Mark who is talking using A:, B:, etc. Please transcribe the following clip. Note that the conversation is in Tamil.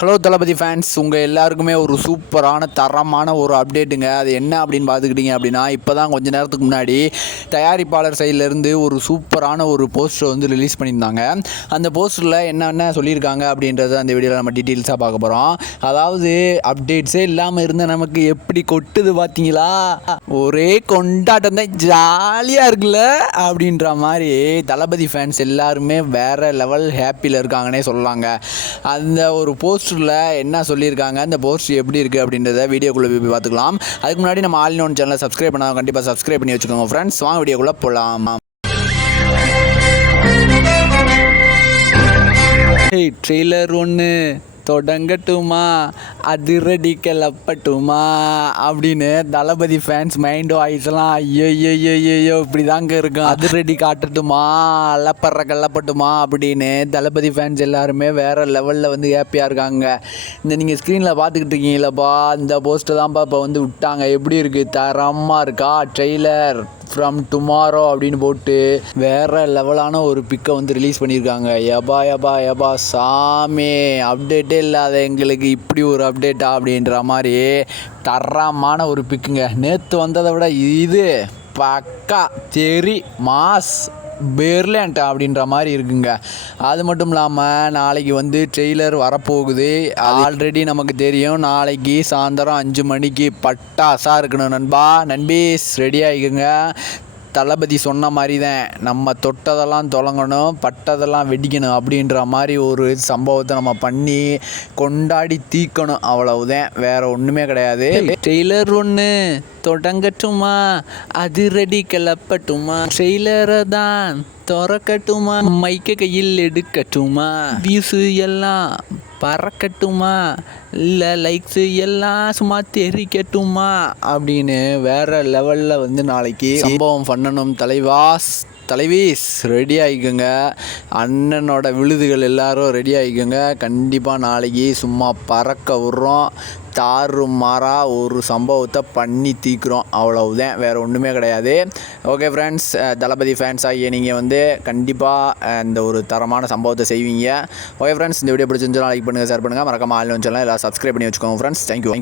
A: ஹலோ தளபதி ஃபேன்ஸ் உங்கள் எல்லாருக்குமே ஒரு சூப்பரான தரமான ஒரு அப்டேட்டுங்க அது என்ன அப்படின்னு பார்த்துக்கிட்டிங்க அப்படின்னா இப்போ தான் கொஞ்ச நேரத்துக்கு முன்னாடி தயாரிப்பாளர் சைட்லேருந்து ஒரு சூப்பரான ஒரு போஸ்டர் வந்து ரிலீஸ் பண்ணியிருந்தாங்க. அந்த போஸ்டரில் என்னென்ன சொல்லியிருக்காங்க அப்படின்றத அந்த வீடியோவில் நம்ம டீட்டெயில்ஸாக பார்க்க போகிறோம் அதாவது அப்டேட்ஸே இல்லாமல் இருந்த நமக்கு எப்படி கொட்டுது பார்த்தீங்களா ஒரே கொண்டாட்டம் தான். ஜாலியாக இருக்குல்ல? அப்படின்ற மாதிரி தளபதி ஃபேன்ஸ் எல்லாருமே வேறு லெவல் ஹாப்பியில் இருக்காங்கன்னே சொல்லலாங்க. அந்த ஒரு போஸ்டரில் என்ன சொல்லியிருக்காங்க அந்த போஸ்டர் எப்படி இருக்குது அப்படின்றத வீடியோக்குள்ளே போய் பார்த்துக்கலாம். அதுக்கு முன்னாடி நம்ம ஆல் நோன் சேனலை சப்ஸ்கிரைப் பண்ணால் கண்டிப்பாக சப்ஸ்கிரைப் பண்ணி வச்சுக்கோங்க ஃப்ரெண்ட்ஸ் வாங்க வீடியோக்குள்ளே போகலாம் ட்ரெய்லர் ஒன்று தொடங்கட்டுமா? அதிரடி கிளப்பட்டுமா அப்படின்னு தளபதி ஃபேன்ஸ் மைண்ட் வாய்ஸ்லாம் ஐயோ ஐயோ ஐயோ இப்படி தாங்க இருக்கும். அதிரடி காட்டட்டுமா? அலப்பற கல்லப்பட்டுமா அப்படின்னு தளபதி ஃபேன்ஸ் எல்லாருமே வேறு லெவலில் வந்து ஹாப்பியாக இருக்காங்க. இந்த நீங்கள் ஸ்க்ரீனில் பார்த்துக்கிட்டு இருக்கீங்களப்பா? இந்த போஸ்ட்டை தான்ப்பா இப்போ வந்து விட்டாங்க. எப்படி இருக்குது தரமாக இருக்கா? ட்ரெய்லர் ஃப்ரம் டுமாரோ அப்படின்னு போட்டு வேற லெவலான ஒரு பிக்கை வந்து ரிலீஸ் பண்ணியிருக்காங்க. எபா எபா எபா சாமி அப்டேட்டே இல்லாத எங்களுக்கு இப்படி ஒரு அப்டேட்டா அப்படின்ற மாதிரி தரமான ஒரு பிக்குங்க நேற்று வந்ததை விட இது பக்கா தெரி மாஸ் பெர்லேண்ட் அப்படின்ற மாதிரி இருக்குங்க. அது மட்டும் இல்லாமல் நாளைக்கு வந்து ட்ரெய்லர் வரப்போகுது. ஆல்ரெடி நமக்கு தெரியும் நாளைக்கு சாயந்தரம் அஞ்சு மணிக்கு பட்டாசாக இருக்கணும் நண்பா. நண்பீஸ் ரெடி ஆகிக்குங்க தளபதி சொன்ன மாதிரி தான் நம்ம தொட்டதெல்லாம் தொடங்கணும் பட்டதெல்லாம் வெடிக்கணும் அப்படின்ற மாதிரி ஒரு சம்பவத்தை நம்ம பண்ணி கொண்டாடி தீக்கணும் அவ்வளவுதான். வேற ஒன்றுமே கிடையாது. ட்ரெய்லர் ஒன்று தொடங்கட்டுமா? அதிரடி கிளப்பட்டுமா? ட்ரெய்லரை தான் திறக்கட்டுமா? மைக்க கையில் எடுக்கட்டுமா? வீசு எல்லாம் பறக்கட்டுமா? இல்லை லைக்ஸு எல்லாம் சும்மா தெரிக்கட்டுமா? அப்படின்னு வேற லெவலில் வந்து நாளைக்கு சம்பவம் பண்ணணும் தலைவாஸ். தலைவீஸ் ரெடி ஆகிக்கோங்க அண்ணனோட விழுதுகள் எல்லாரும் ரெடி ஆகிக்கோங்க கண்டிப்பாக நாளைக்கு சும்மா பறக்க விட்றோம். தாறு மாறா ஒரு சம்பவத்தை பண்ணி தீக்கிறோம். அவ்வளவுதான். வேறு ஒன்றுமே கிடையாது. ஓகே ஃப்ரெண்ட்ஸ் தளபதி ஃபேன்ஸ் ஆகிய நீங்கள் வந்து கண்டிப்பாக இந்த ஒரு தரமான சம்பவத்தை செய்வீங்க. ஓகே ஃப்ரெண்ட்ஸ் இந்த வீடியோ பிடிச்சிருந்தாலும் லைக் பண்ணுங்கள் ஷேர் பண்ணுங்கள் மறக்காமல் ஆள் சொல்லலாம் எல்லாம் சப்ஸ்கிரைப் பண்ணி வச்சுக்கோங்க ஃப்ரெண்ட்ஸ் தேங்க்யூ